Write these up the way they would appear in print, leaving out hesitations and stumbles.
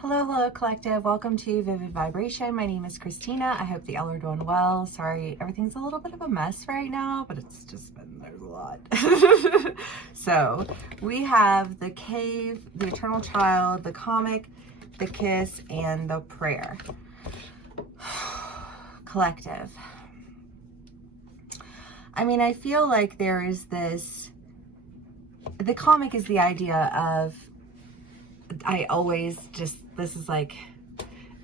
Hello, hello, collective. Welcome to Vivid Vibration. My name is Christina. I hope that y'all are doing well. Sorry, everything's a little bit of a mess right now, but it's just been, there's a lot. So we have the cave, the eternal child, the comic, the kiss, and the prayer. Collective. I mean, I feel like there is this, the comic is the idea of, I always just, this is like,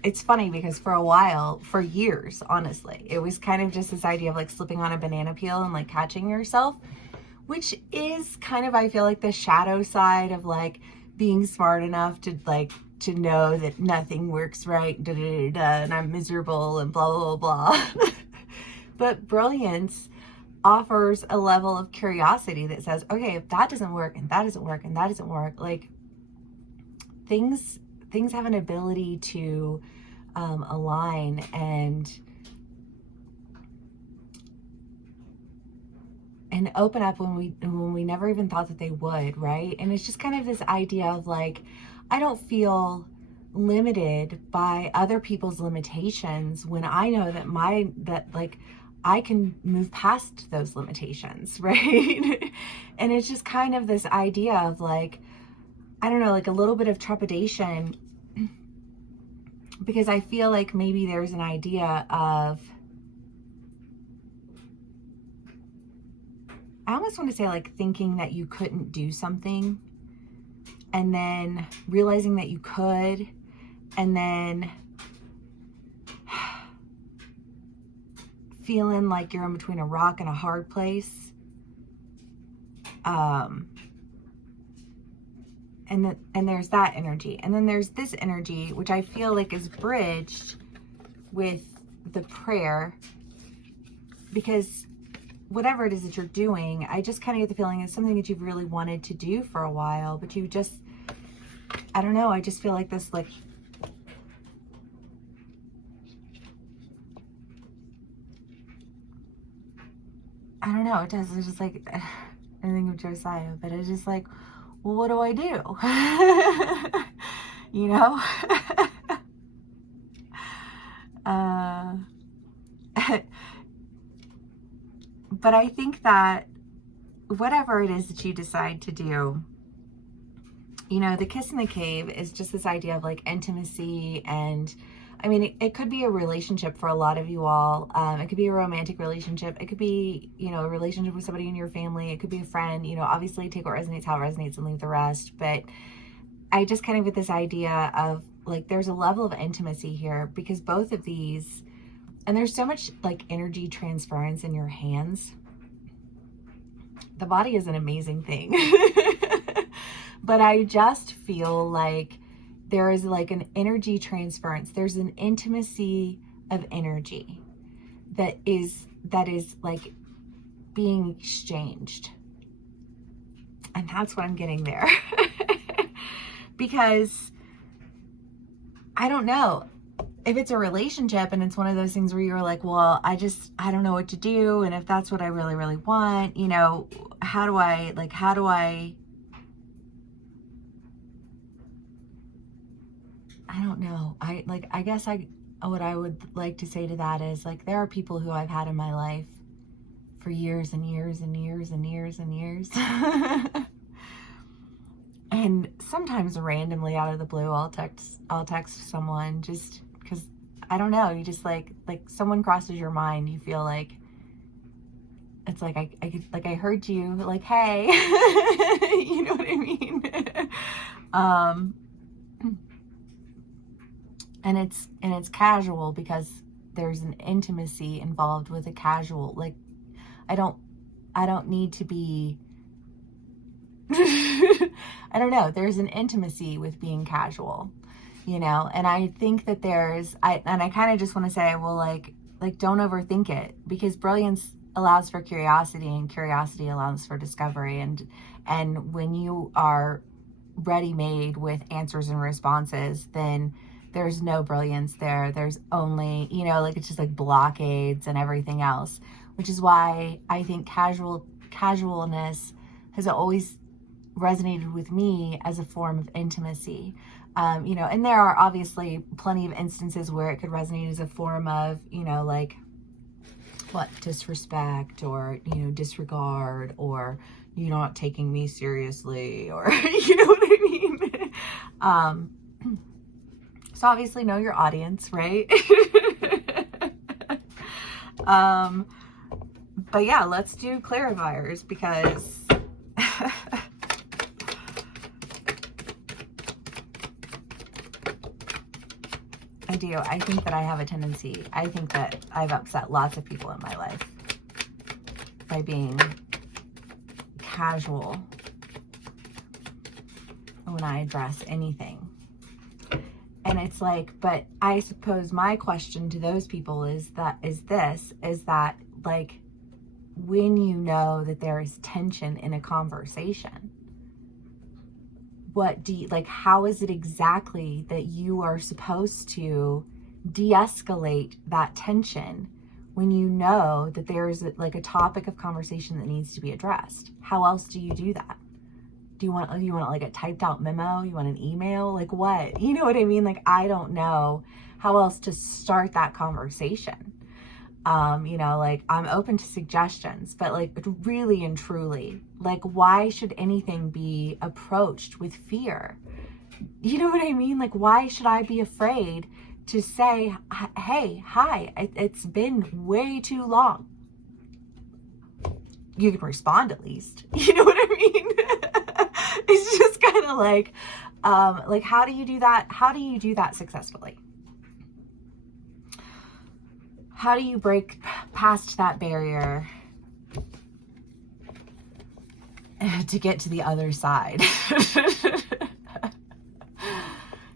it's funny because for a while, for years, honestly, it was kind of just this idea of like slipping on a banana peel and like catching yourself, which is kind of, I feel like, the shadow side of like being smart enough to like, to know that nothing works right, da, da, da, da, and I'm miserable and blah, blah, blah. But brilliance offers a level of curiosity that says, okay, if that doesn't work and that doesn't work and that doesn't work, like, things have an ability to align and open up when we never even thought that they would, right? And it's just kind of this idea of like, I don't feel limited by other people's limitations when I know that like I can move past those limitations, right? And it's just kind of this idea of like, I don't know, like a little bit of trepidation, because I feel like maybe there's an idea of, I almost want to say like thinking that you couldn't do something and then realizing that you could, and then feeling like you're in between a rock and a hard place. And there's that energy. And then there's this energy, which I feel like is bridged with the prayer, because whatever it is that you're doing, I just kind of get the feeling it's something that you've really wanted to do for a while, but you just, I don't know, I just feel like this, like, I don't know, it's just like, I think of Josiah, but it's just like, well, what do I do? You know? But I think that whatever it is that you decide to do, you know, the kiss in the cave is just this idea of like intimacy. And I mean, it could be a relationship for a lot of you all. It could be a romantic relationship. It could be, you know, a relationship with somebody in your family. It could be a friend, you know, obviously take what resonates, how it resonates, and leave the rest. But I just kind of get this idea of like, there's a level of intimacy here, because both of these, and there's so much like energy transference in your hands. The body is an amazing thing. But I just feel like there is like an energy transference. There's an intimacy of energy that is like being exchanged. And that's what I'm getting there. Because I don't know if it's a relationship and it's one of those things where you're like, well, I don't know what to do. And if that's what I really, really want, you know, how do I, I don't know. I guess what I would like to say to that is like, there are people who I've had in my life for years and years and years and years and years. And sometimes randomly out of the blue, I'll text someone just because, I don't know, you just like someone crosses your mind. You feel like, it's like, I heard you, like, hey, you know what I mean? And it's casual because there's an intimacy involved with a casual, like, I don't need to be, I don't know, there's an intimacy with being casual, you know? And I think that I kind of just want to say, well, like, don't overthink it, because brilliance allows for curiosity, and curiosity allows for discovery. And when you are ready-made with answers and responses, then there's no brilliance there. There's only, you know, like, it's just like blockades and everything else, which is why I think casualness has always resonated with me as a form of intimacy. You know, and there are obviously plenty of instances where it could resonate as a form of, you know, like what, disrespect, or, you know, disregard, or you not taking me seriously, or you know what I mean? So obviously know your audience, right? But yeah, let's do clarifiers, because I do. I think that I have a tendency. I think that I've upset lots of people in my life by being casual when I address anything. And it's like, but I suppose my question to those people is that like, when you know that there is tension in a conversation, what do you, like, how is it exactly that you are supposed to de-escalate that tension when you know that there's like a topic of conversation that needs to be addressed? How else do you do that? Do you want like a typed out memo? You want an email? Like what? You know what I mean? Like, I don't know how else to start that conversation. You know, like, I'm open to suggestions, but like, really and truly, like, why should anything be approached with fear? You know what I mean? Like, why should I be afraid to say, hey, hi, it's been way too long? You can respond at least. You know what I mean? It's just kind of like how do you do that? How do you do that successfully? How do you break past that barrier to get to the other side?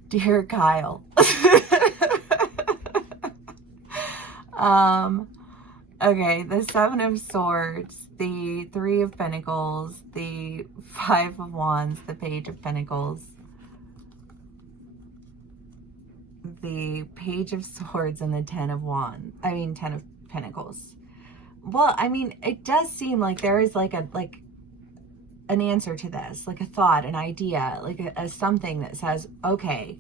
Dear Kyle. Okay, the Seven of Swords, the Three of Pentacles, the Five of Wands, the Page of Pentacles, the Page of Swords, and the Ten of Pentacles. Well, I mean, it does seem like there is like an answer to this, like a thought, an idea, like a something that says, okay,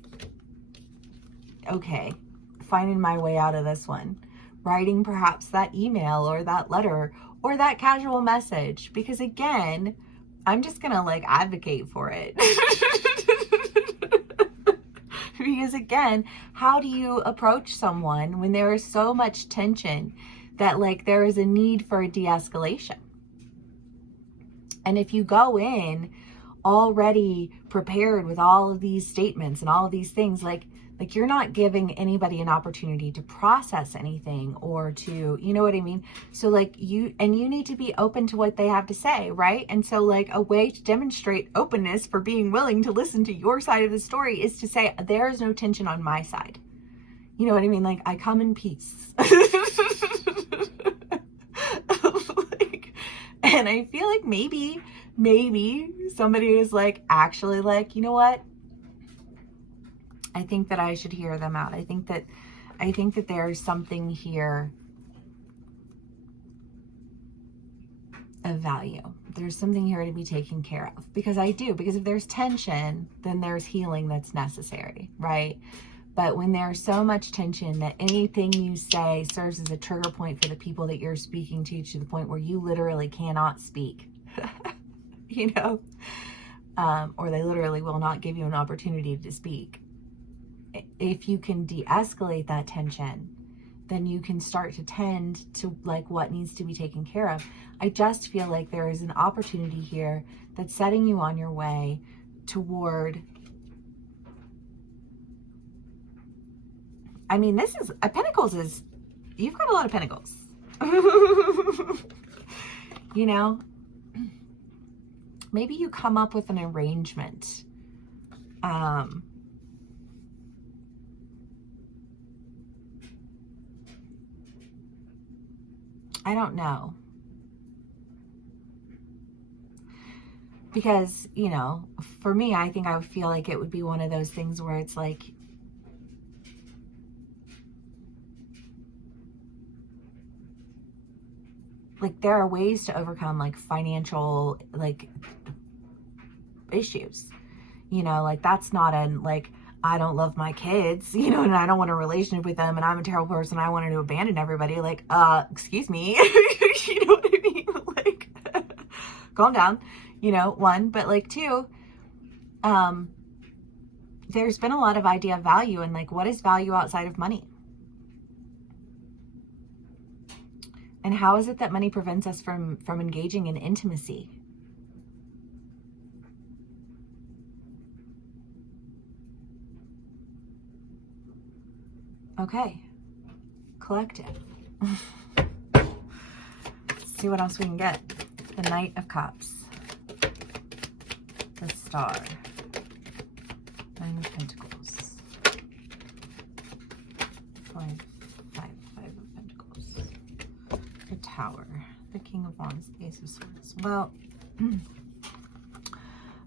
finding my way out of this one. Writing perhaps that email or that letter or that casual message, because again, I'm just gonna like advocate for it. Because again, how do you approach someone when there is so much tension that like there is a need for a de-escalation? And if you go in already prepared with all of these statements and all of these things, like you're not giving anybody an opportunity to process anything or to, you know what I mean? So like you need to be open to what they have to say, right? And so like a way to demonstrate openness for being willing to listen to your side of the story is to say, there is no tension on my side. You know what I mean? Like, I come in peace. Like, and I feel like maybe somebody is like, actually like, you know what? I think that I should hear them out. I think that there's something here of value. There's something here to be taken care of, because if there's tension, then there's healing that's necessary, right? But when there's so much tension that anything you say serves as a trigger point for the people that you're speaking to the point where you literally cannot speak, you know, or they literally will not give you an opportunity to speak. If you can de-escalate that tension, then you can start to tend to like what needs to be taken care of. I just feel like there is an opportunity here that's setting you on your way toward, I mean, this is a Pentacles is, you've got a lot of Pentacles. You know, maybe you come up with an arrangement. I don't know. Because, you know, for me, I think I would feel like it would be one of those things where it's like, there are ways to overcome like financial, like issues. You know, like that's not an like, I don't love my kids, you know, and I don't want a relationship with them and I'm a terrible person, I wanted to abandon everybody. Like, excuse me. You know what I mean? Like, calm down, you know, one. But like two, there's been a lot of idea of value, and like, what is value outside of money? And how is it that money prevents us from engaging in intimacy? Okay, collective. Let's see what else we can get. The Knight of Cups, the Star, Nine of Pentacles, Five of Pentacles, the Tower, the King of Wands, Ace of Swords. Well,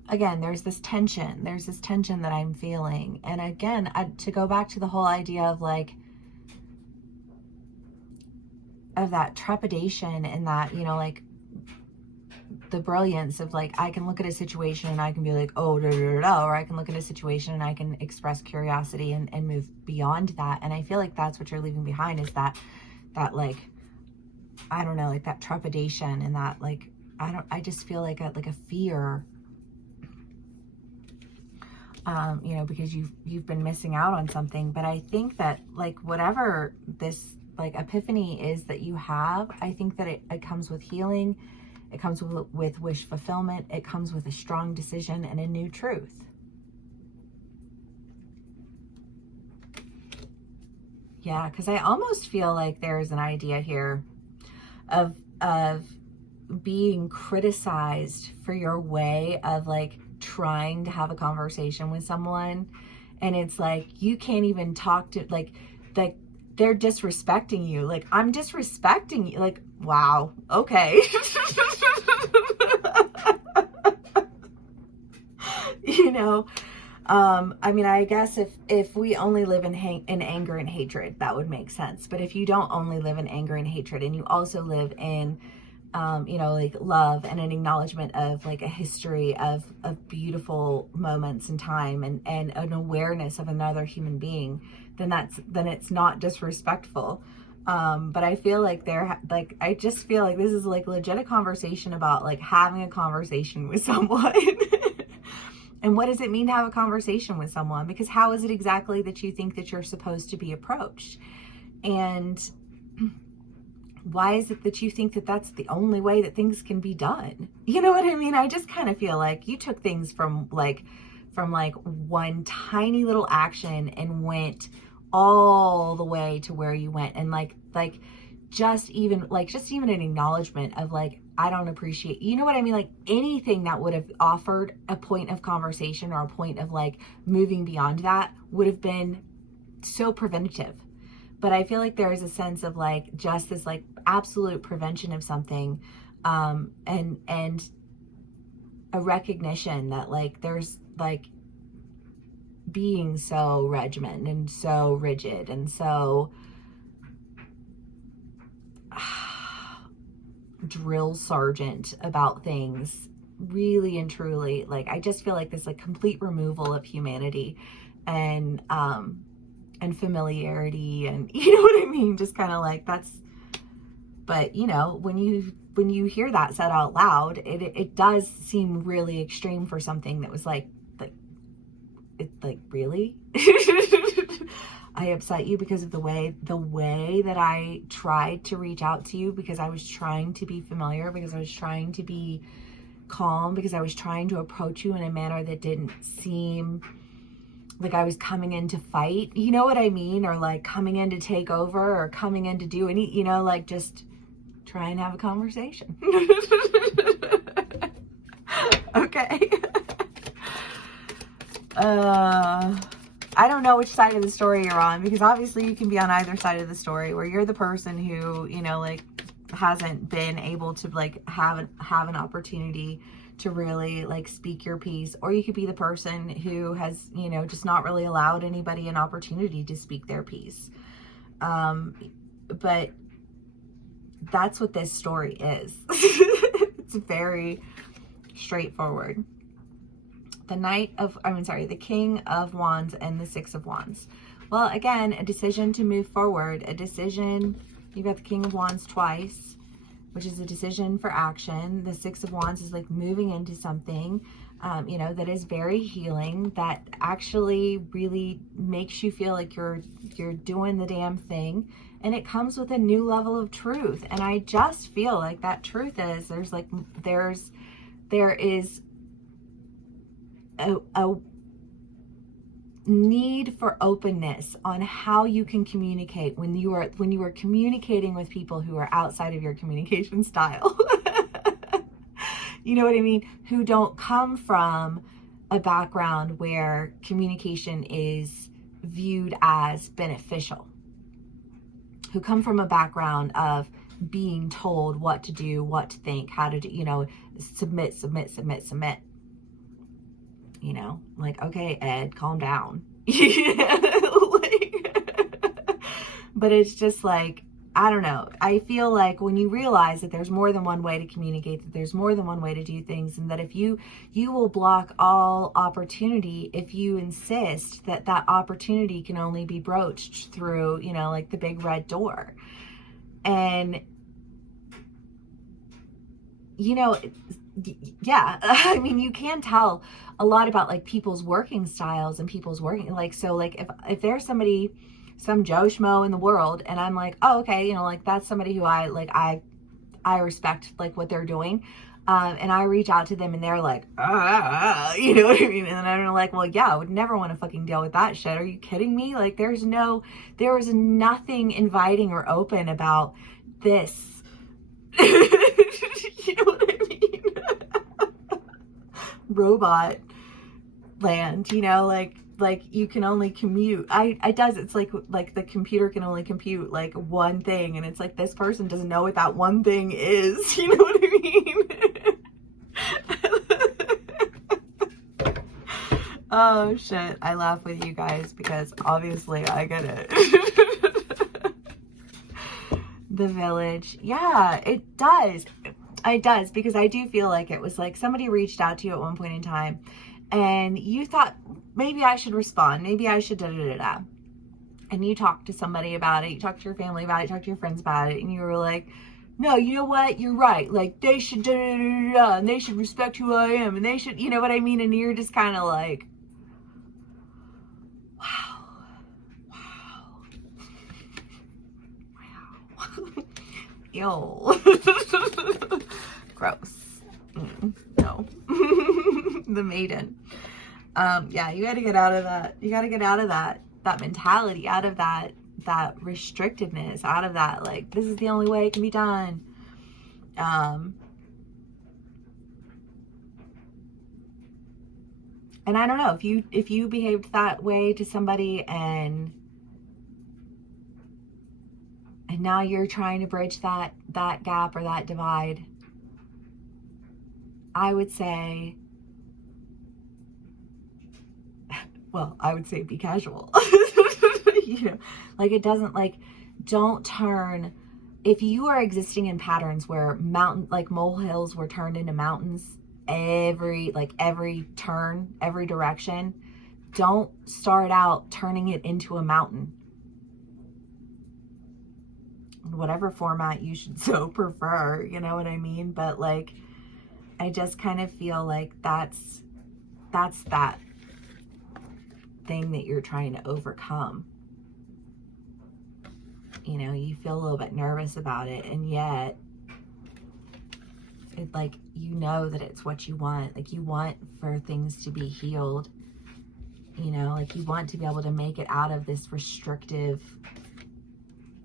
again, there's this tension that I'm feeling. And again, to go back to the whole idea of like, of that trepidation and that, you know, like the brilliance of like, I can look at a situation and I can be like, oh, da, da, da, da, or I can look at a situation and I can express curiosity and move beyond that. And I feel like that's what you're leaving behind, is that like, I don't know, like that trepidation and that like, I just feel like a fear, you know, because you've been missing out on something. But I think that like whatever this like epiphany is that you have, I think that it comes with healing. It comes with wish fulfillment. It comes with a strong decision and a new truth. Yeah, because I almost feel like there's an idea here of being criticized for your way of like trying to have a conversation with someone, and it's like you can't even talk to like they're disrespecting you. Like, I'm disrespecting you. Like, wow, okay. You know, I mean, I guess if we only live in anger and hatred, that would make sense. But if you don't only live in anger and hatred, and you also live in, you know, like love and an acknowledgement of like a history of beautiful moments in time and an awareness of another human being, then it's not disrespectful. But I feel like I just feel like this is like legit a conversation about like having a conversation with someone. And what does it mean to have a conversation with someone? Because how is it exactly that you think that you're supposed to be approached? And why is it that you think that that's the only way that things can be done? You know what I mean? I just kind of feel like you took things from one tiny little action and went all the way to where you went. And like just even an acknowledgement of like, I don't appreciate, you know what I mean? Like anything that would have offered a point of conversation or a point of like moving beyond that would have been so preventative. But I feel like there is a sense of like just this like absolute prevention of something, and a recognition that like there's like being so regimented and so rigid and so drill sergeant about things, really and truly. Like I just feel like this like complete removal of humanity and familiarity, and you know what I mean, just kind of like that's. But you know, when you hear that said out loud, it does seem really extreme for something that was like really. I upset you because of the way that I tried to reach out to you, because I was trying to be familiar, because I was trying to be calm, because I was trying to approach you in a manner that didn't seem like I was coming in to fight, you know what I mean? Or like coming in to take over, or coming in to do any, you know, like just try and have a conversation. Okay. I don't know which side of the story you're on, because obviously you can be on either side of the story, where you're the person who, you know, like hasn't been able to like have an opportunity to really like speak your piece, or you could be the person who has, you know, just not really allowed anybody an opportunity to speak their piece. But that's what this story is. It's very straightforward. the King of Wands and the Six of Wands. Well, again, a decision to move forward, a decision. You've got the King of Wands twice, which is a decision for action. The Six of Wands is like moving into something, that is very healing, that actually really makes you feel like you're doing the damn thing. And it comes with a new level of truth. And I just feel like that truth is there is a need for openness on how you can communicate when you are communicating with people who are outside of your communication style. You know what I mean? Who don't come from a background where communication is viewed as beneficial. Who come from a background of being told what to do, what to think, how to do, submit. Like, okay, Ed, calm down. But it's just like, I don't know. I feel like when you realize that there's more than one way to communicate, that there's more than one way to do things, and that if you will block all opportunity if you insist that opportunity can only be broached through, like the big red door. And, yeah, I mean, you can tell a lot about like people's working styles and people's working, like, so like if there's somebody, some Joe Schmo in the world, and I'm like, oh, okay, like that's somebody who I respect, like what they're doing. And I reach out to them and they're like, you know what I mean? And I'm like, well, yeah, I would never want to fucking deal with that shit. Are you kidding me? Like there is nothing inviting or open about this. You know what I mean? Robot land, like you can only commute. It's like the computer can only compute like one thing, and it's like this person doesn't know what that one thing is. You know what I mean? Oh shit, I laugh with you guys because obviously I get it. The Village, yeah, it does, because I do feel like it was like somebody reached out to you at one point in time and you thought, maybe I should respond, maybe I should da-da-da-da. And you talked to somebody about it, you talked to your family about it, you talked to your friends about it, and you were like, no, you know what, you're right, like they should da-da-da-da-da, and they should respect who I am, and they should, you know what I mean? And you're just kind of like, wow. Ew. Gross. No. The maiden. Yeah, you gotta get out of that. You gotta get out of that mentality, out of that restrictiveness, out of that, like, this is the only way it can be done. And I don't know, if you behaved that way to somebody and now you're trying to bridge that gap or that divide, I would say be casual. Like it doesn't, like, don't turn, if you are existing in patterns where molehills were turned into mountains every turn, every direction, don't start out turning it into a mountain. Whatever format you should so prefer, you know what I mean? But like, I just kind of feel like that's that thing that you're trying to overcome. You feel a little bit nervous about it, and yet it, like, that it's what you want. Like, you want for things to be healed, like you want to be able to make it out of this restrictive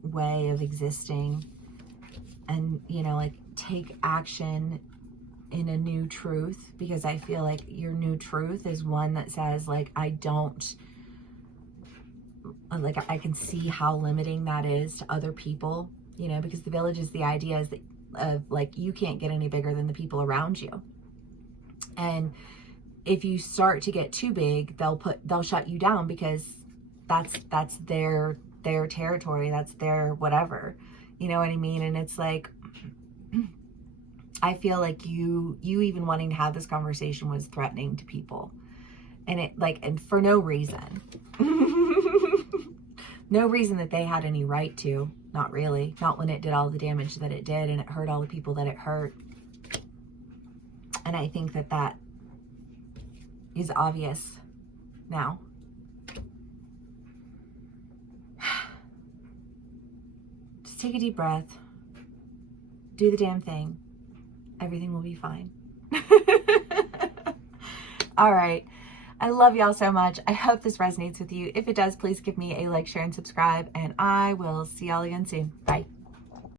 way of existing and, like, take action in a new truth, because I feel like your new truth is one that says, like, I can see how limiting that is to other people, because the village is the idea is that like, you can't get any bigger than the people around you. And if you start to get too big, they'll shut you down, because that's their territory, that's their whatever, you know what I mean? And it's like, I feel like you even wanting to have this conversation was threatening to people, And and for no reason. No reason that they had any right to. Not really. Not when it did all the damage that it did and it hurt all the people that it hurt. And I think that that is obvious now. Just take a deep breath. Do the damn thing. Everything will be fine. All right. I love y'all so much. I hope this resonates with you. If it does, please give me a like, share, and subscribe. And I will see y'all again soon. Bye.